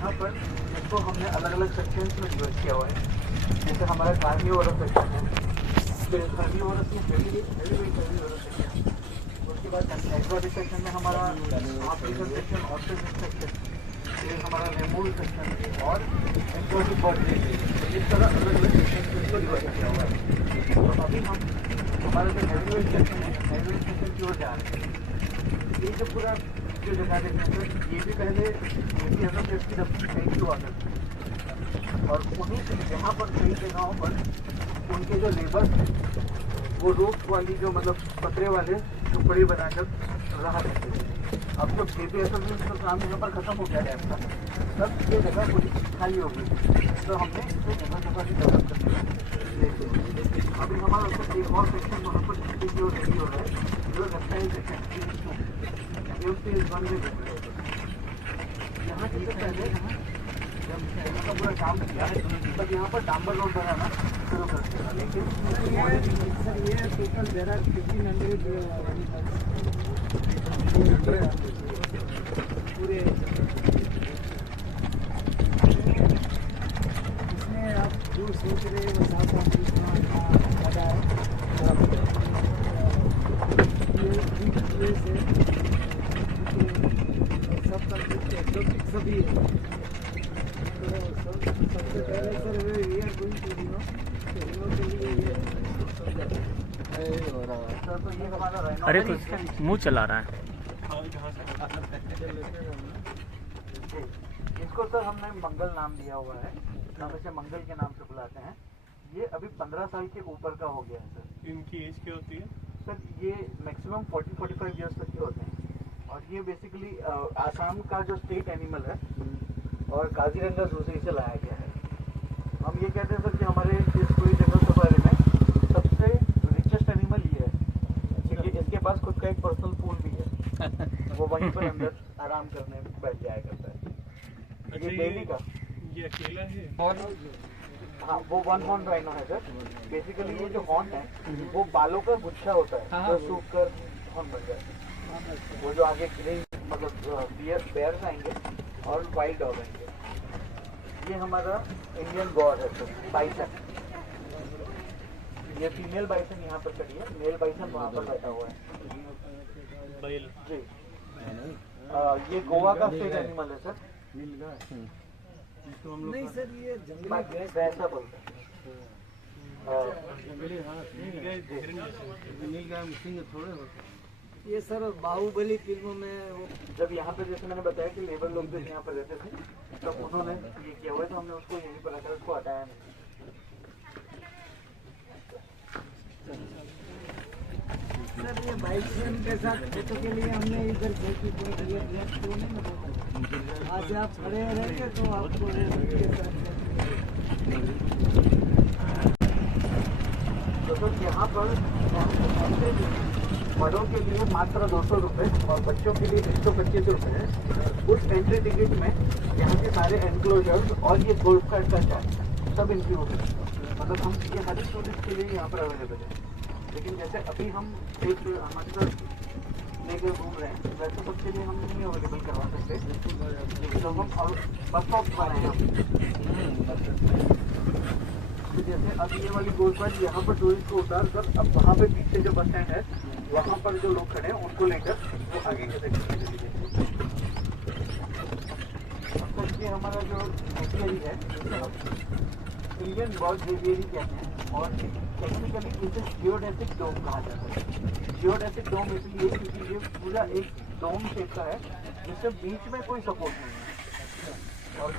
यहाँ पर इसको हमने अलग अलग सेक्शंस में डिवाइड किया हुआ है। जैसे हमारा कार्निवोरस सेक्शन है, फिर कार्निवोरस में हेवी कार्निवोरस सेक्शन, उसके बाद एक्वाटिक सेक्शन में हमारा ऑप्टिकल सेक्शन, ऑस्ट्रेलियन सेक्शन, फिर हमारा रेमूल सेक्शन और एक्वाटिक बर्ड। इस तरह अलग अलग सेक्शन में इसको डिवाइड किया हुआ है। तो अभी हम हमारा जो हेवीवेट सेक्शन है, हेवीवेट सेक्शन की ओर जा रहे हैं। ये जो पूरा जो जगह देखते हैं, ये भी पहले की दफ्तर कहीं हुआ करती है, और उन्हीं से यहाँ पर कई जगहों पर उनके जो लेबर हैं वो रूफ वाली जो मतलब पतरे वाले झुपड़ी बनाकर रहा करते थे। अब जब KPSL का काम यहाँ पर खत्म हो गया डैम का, तब ये जगह पूरी खाली हो गई, तो हमने इसे जगह जगह से डेवलप कर दिया। अभी हमारा एक और सेक्शन वहाँ पर छुट्टी की ओर रेडी हो रहा है, जो रेप्टाइल सेक्शन यहाँ से पहले का पूरा काम किया है, तब यहाँ पर डांबर रोड बनाना शुरू कर दिया। लेकिन सर ये टोटल देर आर 1500 पूरे इसमें आप जो सोच रहे हैं वो साथ आप लगा है सब एक्सोटिक सभी है। सबसे पहले sir we are going to के लिए अरे कुछ मुंह चला रहा है। इसको सर हमने मंगल नाम दिया हुआ है, हम इसे मंगल के नाम से बुलाते हैं। ये अभी 15 साल के ऊपर का हो गया है सर। इनकी एज क्या होती है सर? ये मैक्सिमम 40-45 ईयर्स तक के होते हैं, और ये बेसिकली आसाम का जो स्टेट एनिमल है और काजीरंगा जू से इसे लाया गया है। हम ये कहते हैं सर कि हमारे इस पूरी जंगल सफारी में सबसे रिचेस्ट एनिमल ये है, क्योंकि इसके पास खुद का एक पर्सनल पूल भी है। वो वहीं पर अंदर आराम करने बैठ जाया करता है। अच्छा, ये डेली का ये अकेला है? हाँ, वो वन हॉर्न राइनो है सर। बेसिकली ये जो हॉर्न है वो बालों का गुच्छा होता है जो सूख कर हॉर्न बन जाता है। वो जो आगे ग्रीन मतलब बेयर्स आएंगे और वाइल्ड डॉग आएंगे। ये हमारा इंडियन गॉड है सर, बाइसन। ये फीमेल बाइसन यहाँ पर खड़ी है, मेल बाइसन वहाँ पर बैठा हुआ है। बैल जी। ये गोवा का स्टेट एनिमल है सर। नहीं सर, ये जंगली वैसा बोलते हैं। ये सर बाहुबली फिल्म में वो जब यहाँ पे जैसे मैंने बताया कि लेबर लोग जो यहाँ पर रहते थे, तब उन्होंने ये किया हुआ है, तो हमने उसको यहीं पर रखा, उसको हटाया नहीं। सर ये बाइसन के साथ फोटो के लिए हमने इधर खेती पूरा क्लियर किया, क्यों नहीं ना? आज आप खड़े रहेंगे तो आपको तो सर यहाँ पर बड़ों के लिए मात्र 200 रुपये और बच्चों के लिए 125 रुपये है। उस एंट्री टिकट में यहाँ के सारे एनक्लोजर्स और ये गोल्फ कार्ट का चार्ज सब इंक्लूड है। मतलब हम ये हर स्टूडेंट के लिए यहाँ पर अवेलेबल है। लेकिन जैसे अभी हम एक हमारे साथ लेकर घूम रहे हैं, वैसे सबके लिए हम नहीं अवेलेबल करवा सकते, तो हम और बस स्टॉप बनाए हैं। जैसे अब ये वाली गोल पार्ट यहाँ पर टूरिस्ट को उतार कर अब वहाँ पे पीछे जो बस स्टैंड है वहाँ पर जो लोग खड़े हैं उनको लेकर वो आगे के सेक्शन में चले जाएंगे। ये हमारा जो एवियरी है इंडियन बर्ड एवियरी कहते हैं, और टेक्निकली इसे जियोडेसिक डोम कहा जाता है। जियोडेसिक डोम इसलिए क्योंकि ये पूरा एक डोम शेप का है जिससे बीच में कोई सपोर्ट नहीं है। और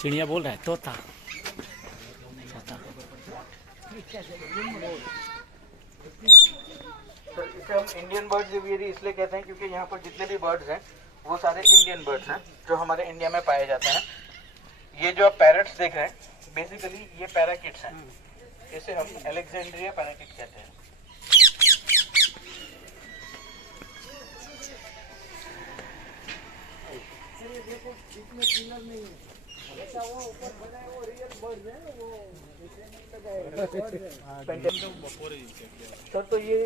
चिड़िया बोल रहा है तोता। सर इसे हम इंडियन बर्ड्स एवियरी इसलिए कहते हैं क्योंकि यहाँ पर जितने भी बर्ड्स हैं वो सारे इंडियन बर्ड्स हैं जो हमारे इंडिया में पाए जाते हैं। ये जो आप पैरट्स देख रहे हैं बेसिकली ये पैराकिट्स हैं, इसे हम अलेक्जेंड्रिया पैराकिट कहते हैं। सर तो ये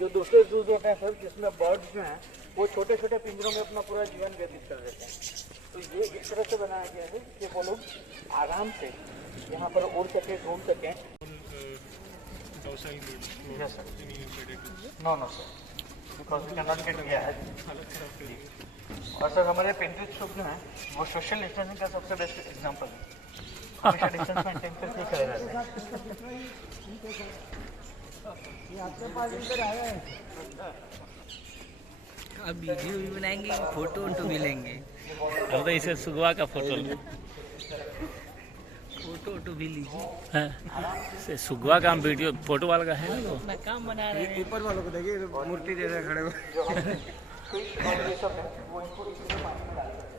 जो दूसरे जूस होते हैं सर, जिसमें बर्ड्स जो हैं वो छोटे छोटे पिंजरों में अपना पूरा जीवन व्यतीत कर देते हैं, तो ये इस तरह से बनाया गया है कि वो लोग आराम से यहाँ पर उड़ सके, घूम सकें। Yes, sir. No, no, sir. Because we cannot get gas. और सर हमारे पेंट्री शॉप जो है वो सोशल डिस्टेंसिंग का सबसे बेस्ट एग्जांपल है। हमेशा डिस्टेंस मेंटेन करके खड़े रहते हैं। अब वीडियो भी बनाएंगे, फोटो वोटो भी लेंगे, अब तो इसे सुगवा का फोटो लो। फोटो वोटो भी लीजिए। हाँ, इसे सुगवा का हम वीडियो फोटो वाला का है ना वो। अपना काम बना रहे हैं। ऊपर वालों को देखिए मूर्ति जैसे खड़े हुए। फिश और ये सब है वो इनको इसी पानी में डाल देते हैं।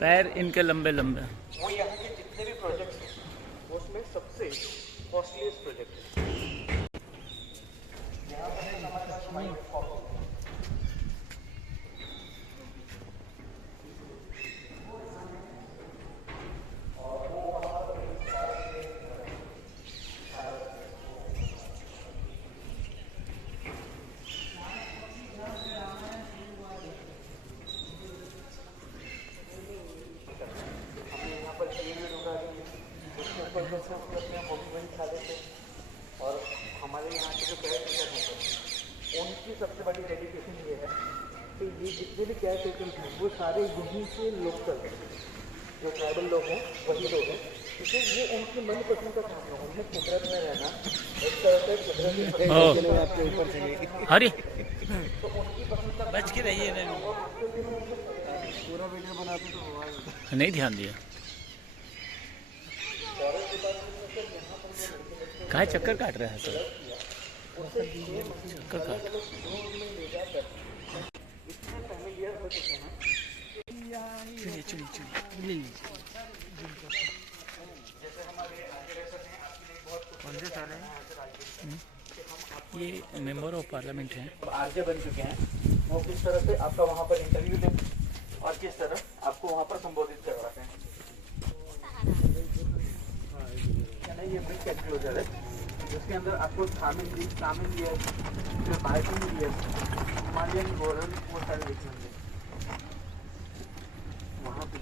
पैर इनके लंबे लंबे। वो यहाँ के जितने भी प्रोजेक्ट्स हैं उसमें सबसे कॉस्टलीस्ट प्रोजेक्ट है। यहाँ पर है हमारे पास वाइट फॉक्स। और हमारे यहाँ के जो केयर टेकर हैं उनकी सबसे बड़ी डेडिकेशन ये है कि ये जितने भी केयर टेकर्स हैं वो सारे यहीं के लोकल जो ट्राइबल लोग हैं वही लोग हैं, क्योंकि ये उनकी मनपसंद का काम है। उन्हें कुदरत में रहना एक तरह से कुदरत आपके ऊपर से हरी तो उनकी पसंद का बच के रहिए ना। पूरा वीडियो बनाते तो हुआ। नहीं ध्यान दिया। कहाँ चक्कर काट रहे हैं सर? चक्कर काट। इतने फैमिलियर हो चुके हैं। चलिए चलिए चलिए ले लीजिए। जैसे हमारे आगे रह सकते हैं आपके लिए बहुत कौन से सारे हैं? ये मेंबर ऑफ पार्लियामेंट हैं। आरजे बन चुके हैं, वो किस तरह से आपका वहाँ पर इंटरव्यू लेते हैं और किस तरह आपको वहाँ पर संबोधित करवाते हैं। ये ब्रिक एनक्लोजर है जिसके अंदर आपको थामिन लियर, फिर बाइकिंग लियर, हिमालयन गोरल, वो सारे देखने मिलेंगे। वहाँ पे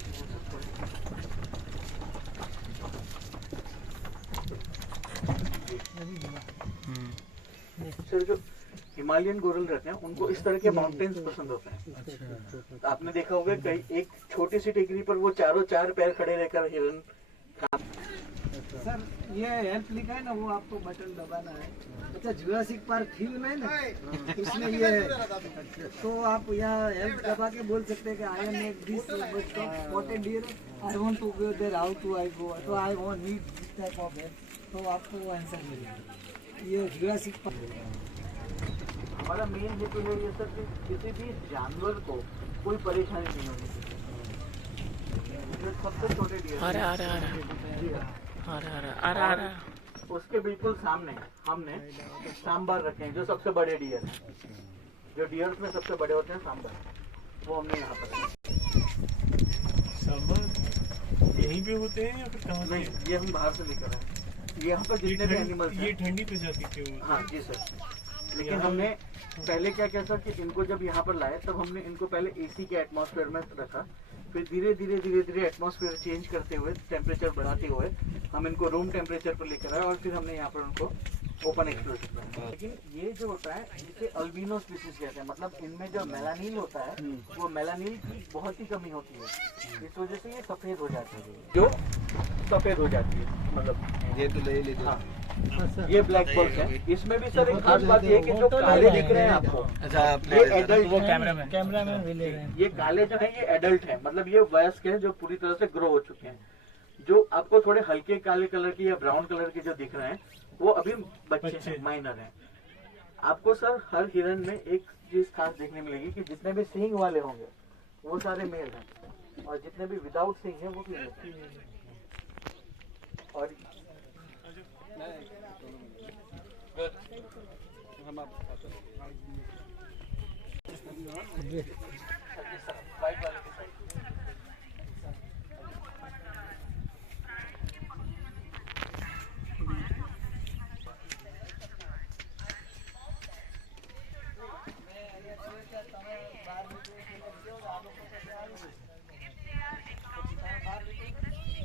सर जो हिमालयन गोरल रहते हैं उनको इस तरह के माउंटेन्स पसंद होते हैं। तो आपने देखा होगा कई एक छोटी सी टेकरी पर वो चारों चार पैर खड़े रहकर हिरन सर ये हेल्प लिखा है ना, वो आपको बटन दबाना है। अच्छा जुरासिक पार्क फिल्म है ना, उसमें ये है, तो आप यहाँ हेल्प दबा के बोल सकते हैं कि I am make this spotted deer, I want to go there, how to I go, तो I want need this type of help, तो आपको वो आंसर मिलेगा। ये जुरासिक पार्क हमारा मेन हेतु है ये सर कि किसी भी जानवर को कोई परेशानी नहीं होनी चाहिए। सबसे छोटे डियर उसके बिल्कुल सामने हमने सांबर रखे हैं जो सबसे बड़े डियर हैं, जो डियर्स में सबसे बड़े होते हैं सांबर, वो हमने यहाँ पर रखे। सांबर यहीं पे होते हैं या फिर कहाँ? नहीं, ये हम बाहर से लेकर आए। यहाँ पर जितने भी एनिमल्स ये हैं, ठंडी प्रजाति के होते हैं। हाँ जी सर। लेकिन हमने पहले क्या किया सर कि इनको जब यहाँ पर लाए तब हमने इनको पहले एसी के एटमॉस्फेयर में रखा, फिर धीरे धीरे एटमॉस्फेयर चेंज करते हुए, टेम्परेचर बढ़ाते हुए हम इनको रूम टेम्परेचर पर लेकर आए और फिर हमने यहाँ पर उनको ओपन एक्सपोजर किया। लेकिन ये जो होता है इसे अल्बिनो स्पीसीज कहते हैं, मतलब इनमें जो मेलानिल होता है वो मेलानिल की बहुत ही कमी होती है, इस वजह से ये सफेद हो जाती है, जो सफेद हो जाती है। मतलब ये तो ले लीजिए। हाँ, ये ब्लैक बॉल्स है। इसमें भी सर एक खास बात ये है कि जो काले दिख रहे हैं आपको, अच्छा ये एडल्ट वो कैमरा में भी ले रहे हैं। ये काले जो है ये एडल्ट है, मतलब ये वयस्क है जो पूरी तरह से ग्रो हो चुके हैं। जो आपको थोड़े हल्के काले कलर की या ब्राउन कलर के जो दिख रहे हैं वो अभी बच्चे हैं, माइनर हैं। आपको सर हर हिरन में एक चीज खास देखने मिलेगी कि जितने भी सींग वाले होंगे वो सारे मेल हैं और जितने भी विदाउट सींग है वो फीमेल हैं। और वाइट वाले की साइड।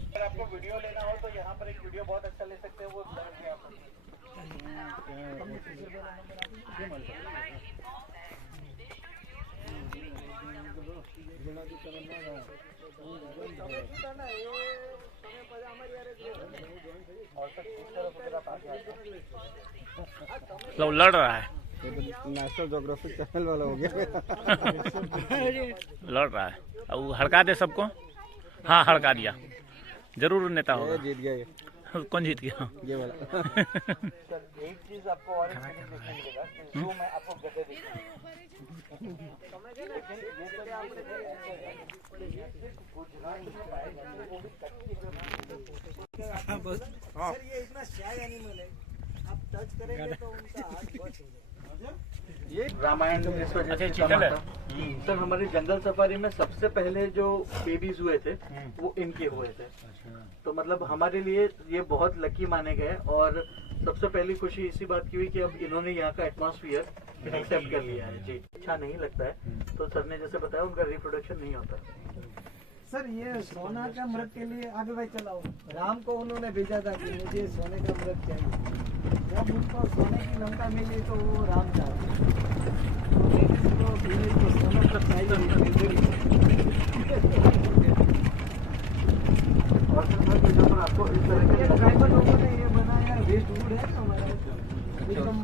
अगर आपको वीडियो लेना हो तो यहाँ पर एक वीडियो बहुत अच्छा ले सकते हैं, वो यहाँ पर। लो लड़ रहा है, नेशनल ज्योग्राफिक चैनल वाला हो गया। लड़ रहा है। अब वो हड़का दे सबको। हाँ हड़का दिया, जरूर नेता होगा। जीत गया ये। कौन जीत गया? ये वाला। सर एक चीज आपको और देखने मिलेगा कि जो मैं आपको गधे दिखाऊंगा। सर ये इतना शाय एनिमल है, आप टच करेंगे तो उनका हाथ बहुत हो जाएगा। ये रामायण इस वजह अच्छा, से चीतल कमा है। था। सर हमारी जंगल सफारी में सबसे पहले जो बेबीज हुए थे वो इनके हुए थे। तो मतलब हमारे लिए ये बहुत लकी माने गए और सबसे पहली खुशी इसी बात की हुई कि अब इन्होंने यहाँ का एटमॉस्फेयर एक्सेप्ट कर लिया है। जी अच्छा नहीं लगता है तो सर ने जैसे बताया उनका रिप्रोडक्शन नहीं होता। सर ये सोना का मृग के लिए आगे भाई चलाओ। राम को उन्होंने भेजा था कि मुझे सोने का मृग चाहिए। जब उनको सोने की लंका मिली तो वो राम था। तो लेडीज को फीमेल को सोना का चाहिए। और सर मैं तो पर आपको इस तरह के ये ट्राइबल लोगों ने ये बनाया वेस्ट वुड है ना हमारा एकदम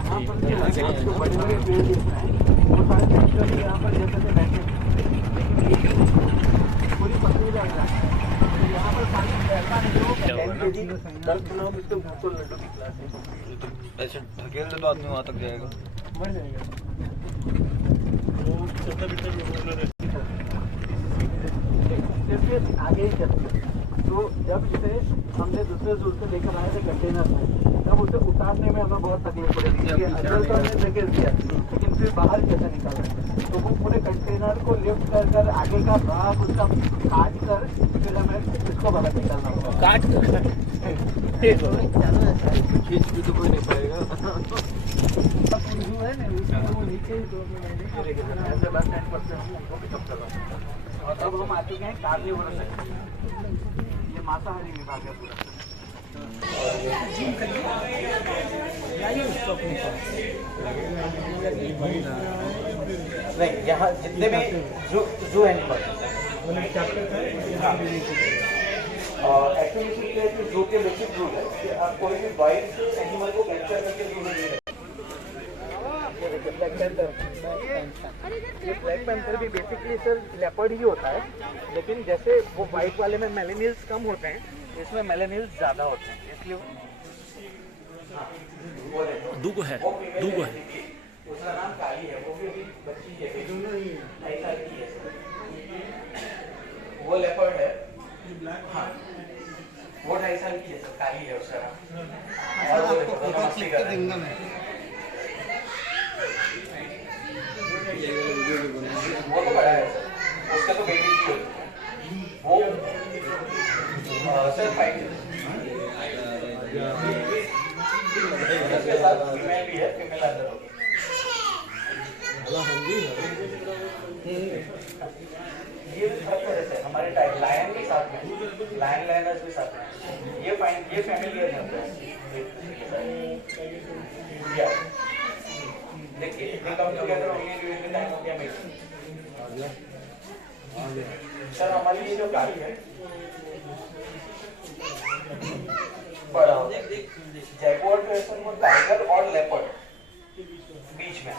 यहाँ पर जो बड़े बड़े पेड़ दिख रहे हैं वो सारे नेचुरल यहाँ पर जैसे से बैठे हैं। लेकिन पूरी पत्नी लग रहा है तो यहाँ पर पानी ऐसा नहीं हो 10 kg 10 किलो में तो बिल्कुल लड्डू की क्लास है। ऐसे ढकेल दे तो आदमी वहाँ तक जाएगा। बढ़ जाएगा। वो 17 मीटर में बोल रहे सिर्फ आगे ही चलते हैं। तो जब इसे हमने दूसरे दूर से लेकर आए थे कंटेनर में तब उसे उतारने में हमें बहुत तकलीफ पड़ी क्योंकि अंदर तो हमने जगह दिया लेकिन फिर बाहर कैसे निकाला तो वो पूरे कंटेनर को लिफ्ट कर आगे का भाग उसका काट कर फिर हमें इसको बाहर निकालना होगा। काट खींच भी तो कोई नहीं पाएगा। जो है ना उसमें वो नीचे ही दो ऐसे बस 10% उनको भी कम करवा और अब हम आ चुके हैं कार्निवोरस सेक्शन। ये मांसाहारी विभाग है पूरा। नहीं यहाँ जितने भी जू एनिमल और एक्चुअली जू के बेसिक रूल है कि आप कोई भी वाइल्ड एनिमल को कैप्चर करके जू में नहीं रखें। ब्लैक पैंथर ये ब्लैक पैंथर भी बेसिकली सर लेपर्ड ही होता है लेकिन जैसे वो वाइट वाले में मेलेनिल्स कम होते हैं इसमें मेलेनिल्स ज़्यादा होते हैं इसलिए दूगो है। उसका नाम काली है वो भी अभी बच्ची है 2.5 साल की है। वो लेपर्ड है हाँ वो 2.5 साल की है सर काली है उसका नाम। और वो मस्ती कर रहा है। वो तो बड़ा है सर उसका तो बेबी की वो सर 5 उसके साथ फीमेल भी है फीमेल अंदर होगी। ये सब तरह से हमारे टाइप लायन भी साथ में लायन लायनर्स भी साथ में ये फैमिली है देखिए they come together only during the time of their mating. Sir हमारी ये जो गाड़ी है बड़ा जयपुर जो है सर वो टाइगर और लेपर्ड बीच में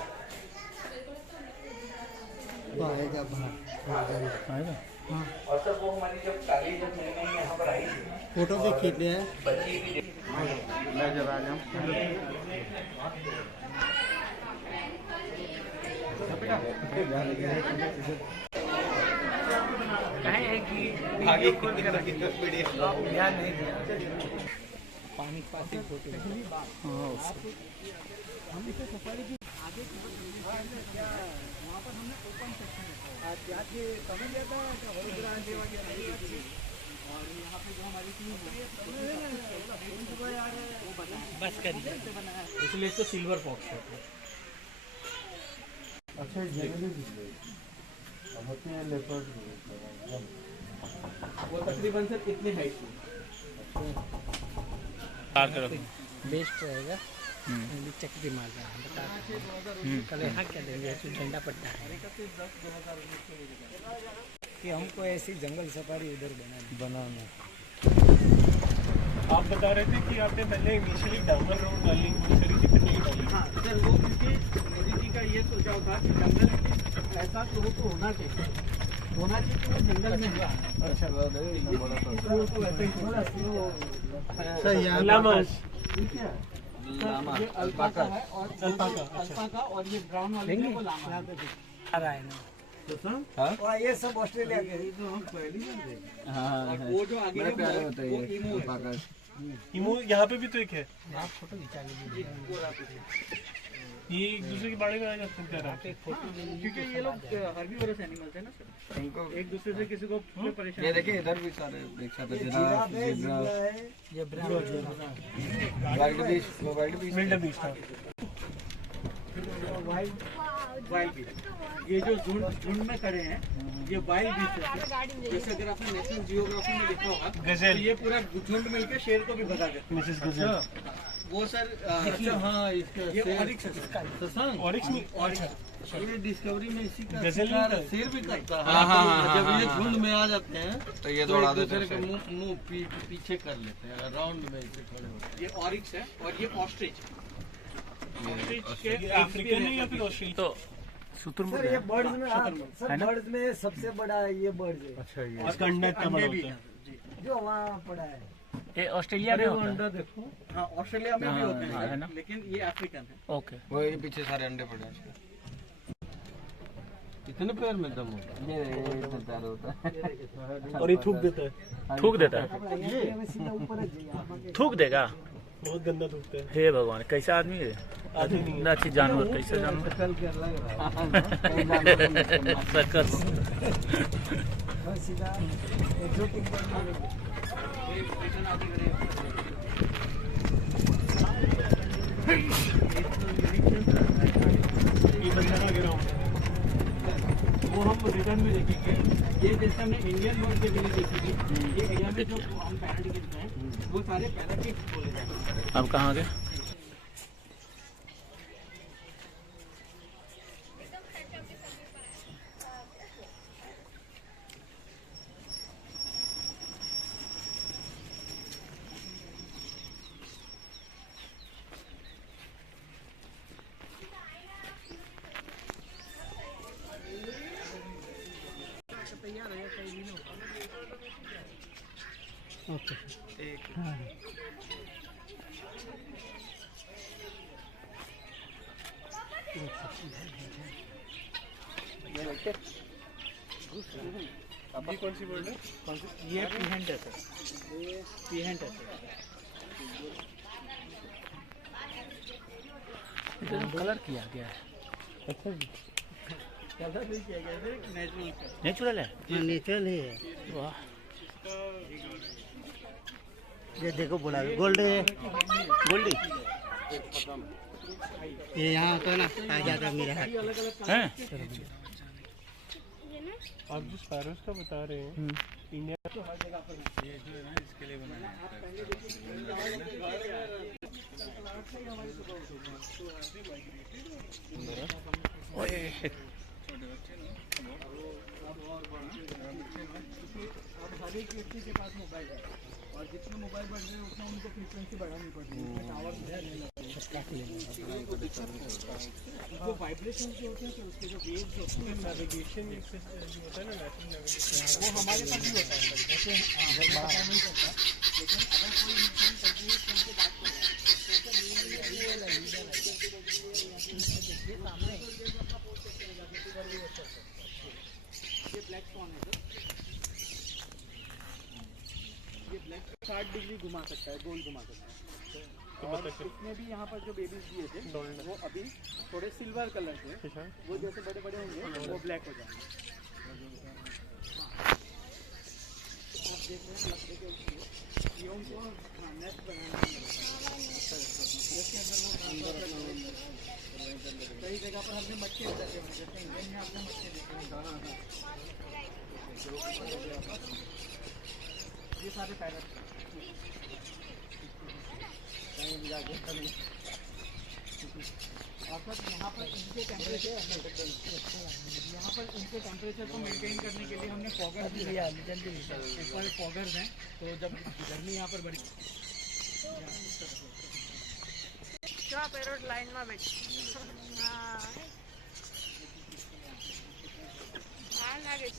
और सर वो हमारी जब काली जब नई नई यहाँ पर आई थी फोटो से खींच लिया है। बच्ची भी मैं जब आ जाऊँ पानी के पास ही फोटो हम इसे सफारी की आगे वहाँ पर हमने ओपन सेक्शन जाके समझ जाता है क्या वडोदरा और यहाँ पे जो हमारी टीम बस करिए, इसलिए इसको सिल्वर फॉक्स है। अच्छा होते हैं लेपर्ड वो तकरीबन सर कितने हाइट में? पार करो। बेस्ट रहेगा। चक्री मार रहा है, बता कल यहाँ क्या देंगे, झंडा पट्टा है कि हमको ऐसी जंगल सफारी उधर बनाना। आप बता रहे थे कि आपने पहले इनिशियली डामर रोड डाली, दूसरी से फिर नहीं डाली। हाँ सर, वो क्योंकि मोदी जी का ये सोचा था कि जंगल ऐसा फ्लो तो होना चाहिए कि वो जंगल में हुआ। अच्छा, फ्लो तो वैसे ही थोड़ा स्लो ठीक है। ये अल्पाका है और अल्पाका और ये ब्राउन वाले जो वो लामा है। आ रहा है ना, और ये सब ऑस्ट्रेलिया के वो जो आगे है वो ईमू है। इमो यहाँ पे भी तो एक है, आप फोटो खिंचा लीजिए। ये एक दूसरे के बारे में आ जाते हैं। क्योंकि ये लोग हर्बीवोरस एनिमल्स है ना सर, एक दूसरे से किसी को कोई परेशानी। ये देखिए इधर भी सारे देख सकते हैं। जिराफ है, ज़ीब्रा है। ये वाइल्ड बीस्ट वाइल्ड बीस्ट, ये जो झुंड में खड़े हैं ये वाइल्ड बीस्ट है। जैसे अगर आपने नेशनल जियोग्राफी में देखा होगा गजेल। तो ये पूरा झुंड मिलकर शेर को भी भगा देते हैं। Mrs Gazelle. वो सर अच्छा हाँ इसका ये ऑरिक्स है। ऑरिक्स नहीं, ये डिस्कवरी में इसी का गजेल नहीं था। शेर भी करता है। हाँ, जब ये झुंड में आ जाते हैं तो ये तो दौड़ा एक देते दूसरे के हैं। मुंह पीछे कर लेते हैं, राउंड में ऐसे खड़े होते हैं। ये ऑरिक्स है और ये ऑस्ट्रिच। ऑस्ट्रिच के ये अफ्रीकन है या फिर ऑस्ट्रेलिया? तो सर ये बर्ड्स में सर बर्ड्स में सबसे बड़ा ये बर्ड है अच्छा ये इसका अंडा इतना बड़ा भी होता है। है जी। जो वहाँ पड़ा है। ये ऑस्ट्रेलिया में होता है। अंडा देखो हाँ ऑस्ट्रेलिया में भी हाँ, होते है हैं ना? लेकिन ये अफ्रीकन है। ओके। वो ये पीछे सारे अंडे पड़े हैं उसके। कितने पैर में दम होता है? ये इतना प्यारा होता है। और ये थूक देता है, थूक देता है, अपना ये में सीधा ऊपर है जी, यहाँ पे। थूक देगा। बहुत गंदा थूकता है। हे भगवान, कैसा आदमी है? आदमी नहीं है। ना अच्छी जानवर, कैसा जानवर? कल क्या लग रहा है? सर्कस। और सीधा एक्सोटिक बर्ड में लेके। ये बंजारा ग्राउंड है। वो हम रिटर्न में देखेंगे। ये जैसे हमने इंडियन बर्ड के लिए देखी थी, ये इंडिया में जो हम पैरेट गिनते हैं वो सारे पैराकिट बोले जाते हैं। अब कहाँ गए? ये कौन सी बर्ड है? ये पीहेंट है सर, पीहेंट है सर। कलर किया गया है, कलर नहीं किया गया है, नेचुरल का। नेचुरल है। नेचुरल ही है। वाह, ये देखो बोला गोल्ड है, गोल्डी ये यहाँ तो ना आ जाता है मेरे हाथ। है। आप जो स्पैरोस का बता रहे हैं, इंडिया तो हर जगह पर ये जो है ना इसके लिए बनाया अब हर एक व्यक्ति के पास मोबाइल है और जितने मोबाइल बढ़ रहे हैं उतना उनको फ्रीक्वेंसी बढ़ानी पड़ रही है। टावर जो वाइब्रेशन जो होते हैं तो उसके जो वेव्स होते हैं नेविगेशन जो होता है ना, नेशनल नेविगेशन, वो हमारे पास भी होता है। जैसे अगर पता नहीं चलता, लेकिन अगर कोई इंसान कभी उनसे बात कर रहा है तो सोशल मीडिया ये ब्लैक स्वन है सर, ये ब्लैक 60 डिग्री घुमा सकता है, गोल घुमा सकता है। इसके और बच्चे इसमें भी यहाँ पर जो बेबीज दिए थे गोल्डन वो अभी थोड़े सिल्वर कलर के, ठीक है। वो जैसे बड़े बड़े होंगे वो ब्लैक हो जाएंगे। आप देख रहे हैं लकड़ी के उसमें ये उनको नेस्ट बनाना है, जिसके अंदर वो कई जगह पर हमने मटके रखे हुए, जैसे इंडियन में आपने मटके देखे ये सारे पैरट और सर यहाँ पर इनके टेम्परेचर को मेंटेन करने के लिए हमने फॉगर भी लिया, ऊपर फॉगर्स हैं, तो जब गर्मी यहाँ पर बढ़ी पैरोट लाइन में बैठ लागे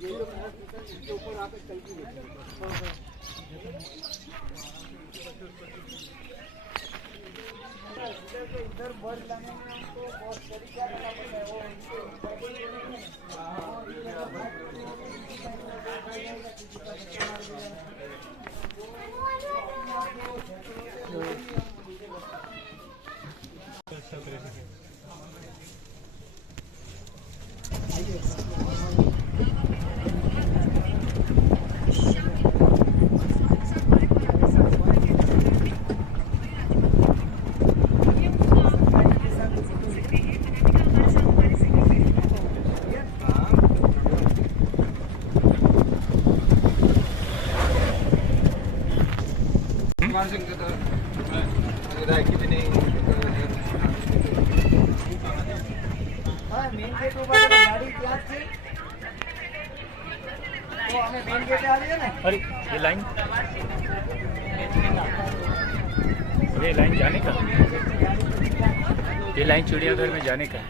ये जो इनके ऊपर आप एक कल्की लेते हैं, इधर बर्ड लाने में हमको बहुत तरीका करना पड़ता है। मेन गेट ऊपर गाड़ी क्या थी वो हमें मेन गेट आ रही है ना। अरे ये लाइन जाने का, ये लाइन चिड़ियाघर में जाने का।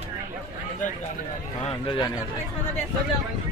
हाँ अंदर जाने वाला है।